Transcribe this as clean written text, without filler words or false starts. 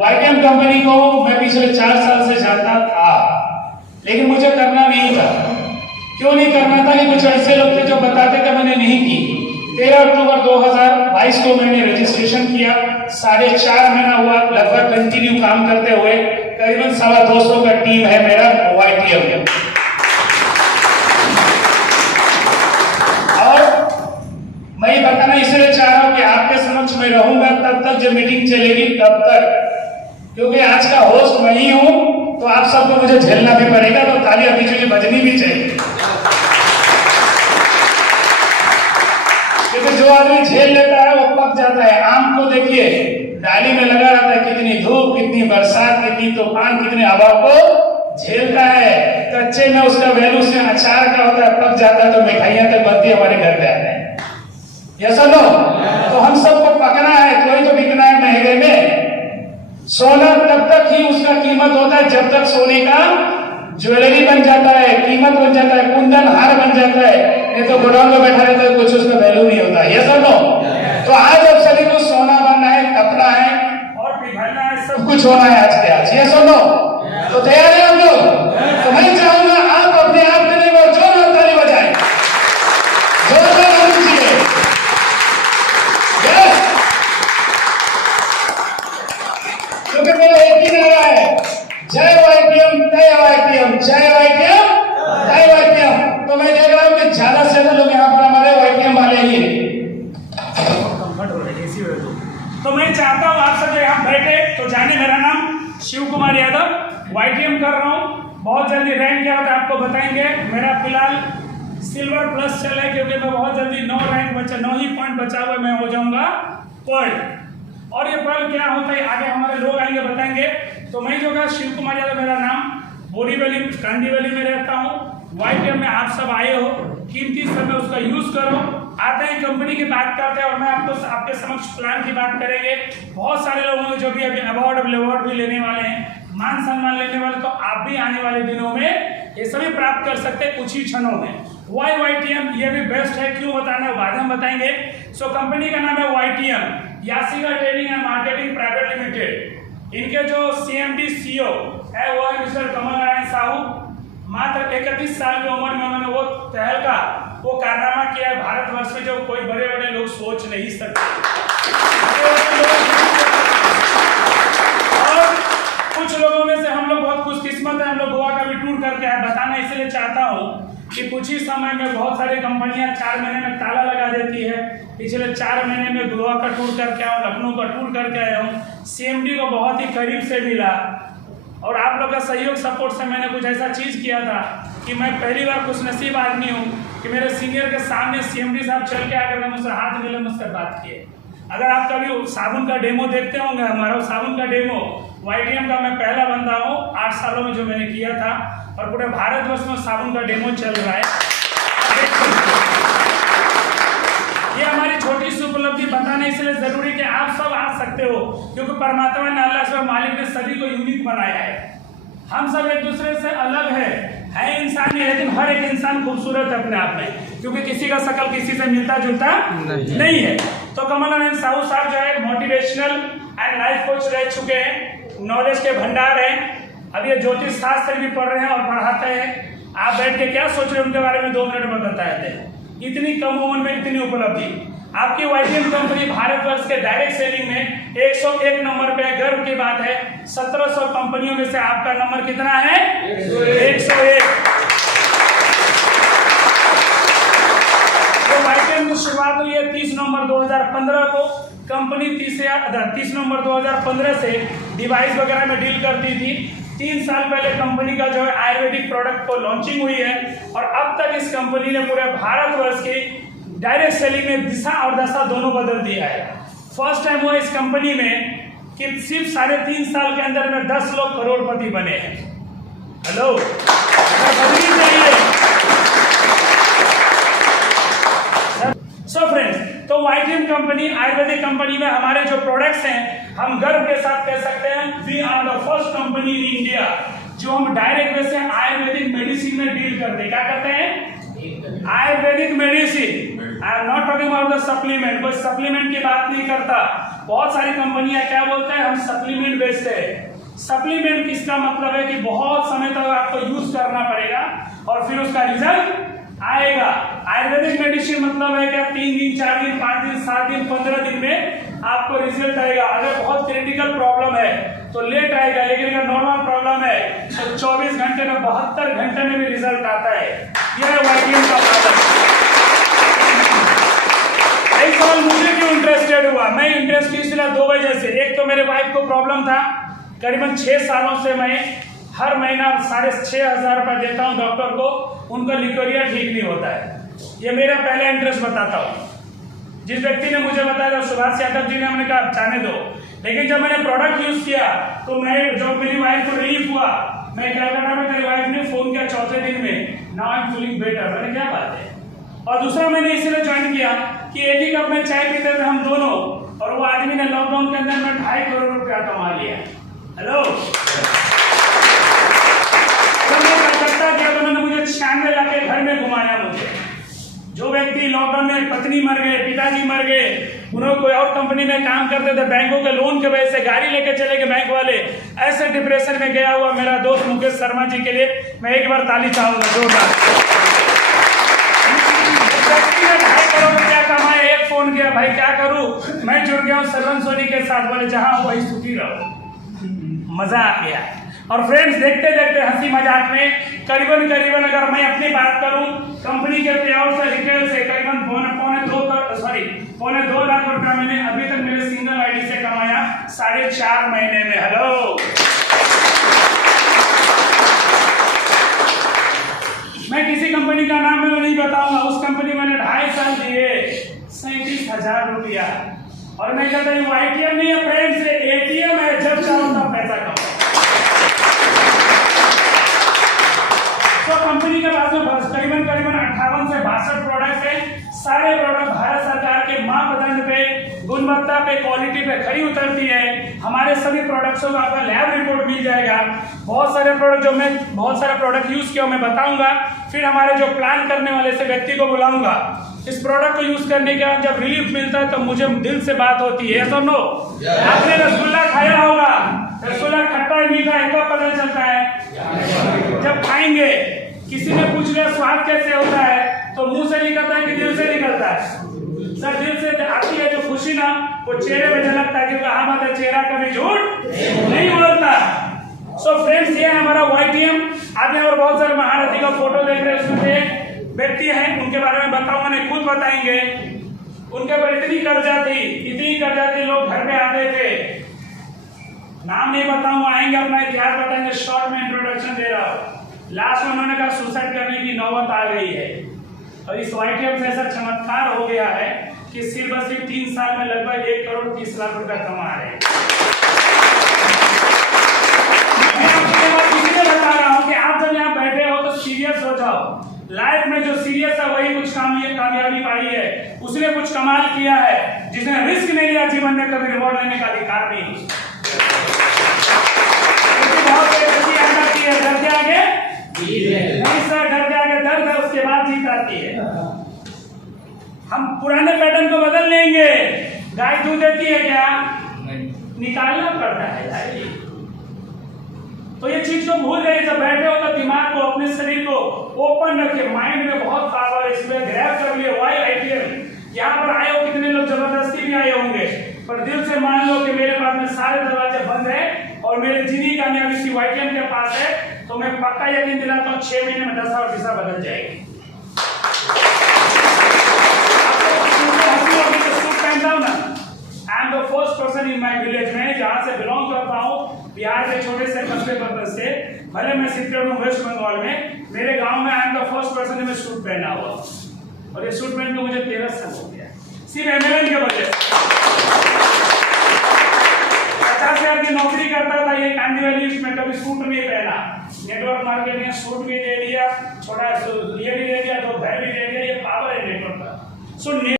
YTM company को मैं पिछले 4 साल से जानता था, लेकिन मुझे करना नहीं था। क्यों नहीं करना था कि कुछ ऐसे लोग थे जो बताते थे, मैंने नहीं की। 13 अक्टूबर 2022 को मैंने रजिस्ट्रेशन किया। 4.5 महीना हुआ लगभग कंटिन्यू काम करते हुए। करीबन 250 का टीम है मेरा वाईटीएम में। और मैं ये बताना इसलिए चाह रहा हूं कि आपके समक्ष मैं रहूंगा तब तक जब मीटिंग चलेगी तब तक, क्योंकि आज का होस्ट मैं ही हूं, तो आप सबको मुझे झेलना भी पड़ेगा। तो तालियां बीच में बजनी भी चाहिए, क्योंकि जो आदमी झेल लेता है वो पक जाता है। आम को देखिए, डाली में लगा रहता है, कितनी धूप, कितनी बरसात, कितनी तूफान, कितने हवा को झेलता है। कच्चे में उसका वैल्यू से अचार का होता है, पक जाता है तो मिठाइयां तक बनती हमारे घर पे आते हैं। यस और नो? तो हम सबको पकना है, कोई तो बिकना है महंगे में। सोना तब तक ही उसका कीमत होता है जब तक सोने का ज्वेलरी बन जाता है, कीमत बन जाता है, कुंदन हार बन जाता है। नहीं तो गोडाउन में बैठा रहता है, कुछ उसका वैल्यू नहीं होता। यस और नो? तो आज अब सभी को सोना बनना है, कपड़ा है और पिघलना है, सब कुछ होना है आज के आज। यस और नो? तो तैयार है हम लोग? तो मैं चाहूंगा आप अपने आप के लिए जोर ताली बजाएं, जोर कीजिए। क्योंकि मेरा एक ही नारा है, जय वाईटीएम, जय वाईटीएम, जय वाईटीएम, जय वाईटीएम। तो मैं देख रहा हूँ कि ज्यादा से ज्यादा लोग यहाँ पर हमारे वाईटीएम वाले ही हैं। तो मैं चाहता हूँ आप सब यहाँ बैठे तो जाने, मेरा नाम शिव कुमार यादव, वाईटीएम कर रहा हूँ। बहुत जल्दी रैंक क्या होता है आपको बताएंगे। मेरा फिलहाल सिल्वर प्लस चल है, क्योंकि मैं बहुत जल्दी 9 रैंक बचा, 9 ही पॉइंट बचा हुआ, मैं हो जाऊंगा पर्ल। और ये पर्ल क्या होता है आगे हमारे लोग आएंगे बताएंगे। तो मैं जो शिव कुमार यादव मेरा नाम, बोरीवली कांदीवली में रहता हूँ। वाईटीएम में आप सब आए हो, कीमती समय उसका यूज करो। आते हैं कंपनी की बात करते हैं और मैं आपके समक्ष प्लान की बात करेंगे। बहुत सारे लोग होंगे जो भी अभी अवार्ड भी लेने वाले हैं, मान सम्मान लेने वाले, तो आप भी आने वाले दिनों में ये सभी प्राप्त कर सकते हैं कुछ ही क्षणों में। वाई वाईटीएम ये भी बेस्ट है, क्यों बताना है बाद में बताएंगे। सो कंपनी का नाम है YTM, Yasika trading and marketing private limited. इनके जो सीएमडी सीईओ है वो है मिस्टर कमल नारायण साहू। मात्र 31 साल की उम्र में उन्होंने वो तहलका, वो कारनामा किया है भारतवर्ष में जो कोई बड़े बड़े लोग सोच नहीं सकते। और कुछ लोगों में से हम लोग बहुत खुशकिस्मत है, हम लोग गोवा का भी टूर करके आए। बताना इसलिए चाहता हूँ कि कुछ ही समय में बहुत सारी कंपनियां 4 महीने में ताला लगा देती है। पिछले 4 महीने में गोवा का टूर करके आया हूँ, लखनऊ का टूर करके आया हूँ, सीएमडी को बहुत ही करीब से मिला और आप लोग का सहयोग सपोर्ट से मैंने कुछ ऐसा चीज किया था कि मैं पहली बार खुशनसीब आदमी हूँ कि मेरे सीनियर के सामने सीएमडी साहब चल के आकर मुझसे हाथ मिले, मुझसे बात किए। अगर आप कभी साबुन का डेमो देखते होंगे, हमारा साबुन का डेमो वाईटीएम का मैं पहला बंदा हूँ 8 सालों में जो मैंने किया था, और पूरे भारतवर्ष में साबुन का डेमो चल रहा है। ये हमारी छोटी सी उपलब्धि बताने इसलिए जरूरी कि आप सब आ सकते हो, क्योंकि परमात्मा ने, अल्लाह से मालिक ने सभी को यूनिक बनाया है। हम सब एक दूसरे से अलग है इंसान ही, लेकिन हर एक इंसान खूबसूरत है अपने आप में, क्योंकि किसी का शकल किसी से मिलता जुलता नहीं है। तो कमल नारायण साहू साहब जो है मोटिवेशनल एंड लाइफ कोच रह चुके हैं, नॉलेज के भंडार हैं। अब ये ज्योतिष शास्त्र भी पढ़ रहे हैं और पढ़ाते हैं। आप बैठ के क्या सोच रहे हैं उनके बारे में 2 मिनट में बताते हैं। इतनी कम उम्र में इतनी उपलब्धि। आपकी वाईटीएम कंपनी भारतवर्ष के डायरेक्ट सेलिंग में 101 नंबर पे, गर्व की बात है। 1700 कंपनियों में से आपका नंबर कितना है? 101। तो वाईटीएम की शुरुआत हुई है 30 नवंबर 2015 को। कंपनी 30 नवंबर 2015 से डिवाइस वगैरह में डील करती थी। 3 साल पहले कंपनी का जो है आयुर्वेदिक प्रोडक्ट को लॉन्चिंग हुई है, और अब तक इस कंपनी ने पूरे भारतवर्ष की डायरेक्ट सेलिंग में दिशा और दशा दोनों बदल दिया है। फर्स्ट टाइम हुआ इस कंपनी में कि सिर्फ 3.5 साल के अंदर में 10 लोग करोड़पति बने हैं। हेलो, बदली चाहिए। सो फ्रेंड्स, तो वाईटीएम कंपनी आयुर्वेदिक कंपनी में हमारे जो प्रोडक्ट्स हैं, हम गर्व के साथ कह सकते हैं we are the first company in India जो हम डायरेक्ट वे से आयुर्वेदिक मेडिसिन में डील करते हैं। क्या करते हैं? Ayurvedic medicine. I am not talking about the supplement, कोई सप्लीमेंट की बात नहीं करता। बहुत सारी कंपनियां क्या बोलते हैं, हम सप्लीमेंट बेचते हैं। सप्लीमेंट किसका मतलब है कि बहुत समय तक आपको यूज करना पड़ेगा और फिर उसका रिजल्ट आएगा। आयुर्वेदिक मेडिसिन मतलब है क्या 3 दिन 4 दिन 5 दिन 7 दिन 15 दिन में आपको रिजल्ट आएगा। अगर बहुत क्रिटिकल प्रॉब्लम है तो लेट आएगा, लेकिन अगर नॉर्मल प्रॉब्लम है तो 24 घंटे में 72 घंटे में भी रिजल्ट आता है। यह है वाइटीएम का प्रोडक्ट। एक सवाल मुझे क्यों इंटरेस्टेड हुआ, मैं इंटरेस्ट इसलिए 2 वजह से। एक तो मेरे वाइफ को प्रॉब्लम था, करीबन 6 सालों से मैं हर महीना 6,500 रुपये देता हूँ डॉक्टर को, उनका लिकोरिया ठीक नहीं होता है। ये मेरा पहला इंटरेस्ट बताता हूँ। जिस व्यक्ति ने मुझे बताया सुभाष यादव जी ने, हमने कहा जाने दो, लेकिन जब मैंने प्रोडक्ट यूज किया तो मैं जब मेरी वाइफ को रिलीफ हुआ, मैं क्या करना, मेरी वाइफ ने फोन किया 4थे दिन में, now I am feeling better. मैंने क्या बात है। और दूसरा मैंने इसलिए ज्वाइन किया कि एक ही कप में चाय पीते थे हम दोनों, और वो आदमी ने लॉकडाउन के अंदर में 2.5 करोड़ रुपया कमा लिया। हेलो, जब मैं कलकत्ता गया तो मैंने मुझे 96 लाख के घर में घुमाया। मुझे जो व्यक्ति लॉकडाउन में पत्नी मर गए, पिताजी मर गए, उन्होंने कोई और कंपनी में काम करते थे, बैंकों के लोन के वजह से गाड़ी लेके चले गए बैंक वाले, ऐसे डिप्रेशन में गया हुआ मेरा दोस्त मुकेश शर्मा जी के लिए मैं एक बार ताली चाहूंगा जोरदार। 2.5 करोड़ रुपया कमाए, एक फोन किया, भाई क्या करूं, मैं जुड़ गया हूं सरवन सोनी के साथ। बोले जहां वही सुखी रहो। मजा आ गया। और फ्रेंड्स, देखते देखते हंसी मजाक में करीबन अगर मैं अपनी बात करूं, कंपनी के पे आउट से रिटेल से करीबन पौने 2 लाख रुपया मैंने अभी तक मेरे सिंगल आईडी से कमाया 4.5 महीने में। हेलो, मैं किसी कंपनी का नाम में नहीं बताऊंगा, उस कंपनी मैंने 2.5 साल दिए 37,000 रुपया। और मैं कहता हूँ वाईटीएम नहीं है फ्रेंड्स, एटीएम है, जब चाहो तब पैसा कमाओ। तो कंपनी के पास में करीबन 58 से 62 प्रोडक्ट है। सारे प्रोडक्ट भारत सरकार के मापदंड पे, गुणवत्ता पे, क्वालिटी पे खरी उतरती है। हमारे सभी प्रोडक्ट्सों का आपका लैब रिपोर्ट मिल जाएगा। बहुत सारे प्रोडक्ट यूज किया मैं बताऊंगा, फिर हमारे जो प्लान करने वाले से व्यक्ति को बुलाऊंगा। इस प्रोडक्ट को यूज करने के बाद जब रिलीफ मिलता है तो मुझे दिल से बात होती है। yes or no? आपने रसगुल्ला खाया होगा, रसगुल्ला खट्टा मीठा है, कब पता चलता है? जब खाएंगे। किसी ने पूछ लिया स्वाद कैसे होता है, तो मुंह से निकलता है कि दिल से निकलता है? सर, दिल से आती है जो खुशी ना, वो चेहरे में झलकता है, क्योंकि हमारा चेहरा कभी झूठ नहीं बोलता। सो फ्रेंड्स, ये हमारा वाईटीएम। आगे और बहुत सारे महारथी का फोटो देख रहे हैं, उसमें व्यक्ति हैं, उनके बारे में बताऊंगा, नहीं खुद बताएंगे। उनके ऊपर इतनी कर्जा थी, लोग घर में आते थे, नाम नहीं बताऊंगा, आएंगे अपना इतिहास बताएंगे। शॉर्ट में इंट्रोडक्शन दे रहा हूँ। लास्ट में उन्होंने कहा सुसाइड करने की नौबत आ गई है, और इस वाईटीएम से ऐसा चमत्कार हो गया है कि सिर्फ 3 साल में लगभग 1 करोड़ 30 लाख रुपया कमा रहे हैं। मैं आपको इसलिए बता रहा हूँ कि आप जब यहाँ बैठे हो तो सीरियस हो जाओ। लाइफ में जो सीरियस है वही कुछ कामयाबी पाई है, उसने कुछ कमाल किया है। जिसने रिस्क नहीं लिया जीवन में, कभी रिवॉर्ड लेने का अधिकार नहीं। बहुत आती है, डर के आगे नहीं सर, डर के आगे दर्द है, उसके बाद जीत आती है। हम पुराने पैटर्न को बदल लेंगे। गाय दूध देती है क्या? निकालना पड़ता है भाई। तो ये चीज को भूल गए। जब बैठे हो तो दिमाग को, अपने शरीर को ओपन रखे। माइंड में बहुत पावर है, इसमें ग्रैब कर लिए। वाई आईटीएम यहाँ पर आए हो, कितने लोग जबरदस्ती भी आए होंगे, पर दिल से मान लो कि मेरे पास में सारे दरवाजे बंद है और मेरे जिंदगी कामयाबी सी वाईटीएम के पास है। तो मैं पक्का यकीन दिलाता हूँ 6 महीने में 10 और दिशा बदल जाएगी। I am the first person in my village में, जहाँ से बिलोंग करता हूँ, बिहार के छोटे से कस्बे पर से। भले मैं सिटी हूँ वेस्ट बंगाल में, मेरे गांव में I am the first person में सूट पहना हुआ, और ये सूट पहन के मुझे 13 साल हो गया, सिर्फ एमएलएन के वजह से। 50,000 की नौकरी करता था ये कांदी वाली, उसमें कभी सूट नहीं पहना। नेटवर्क मार्केटिंग में सूट भी दे दिया, छोटा ये भी दे दिया, 2 घर भी दे दिया। ये पावर है नेटवर्क का। सो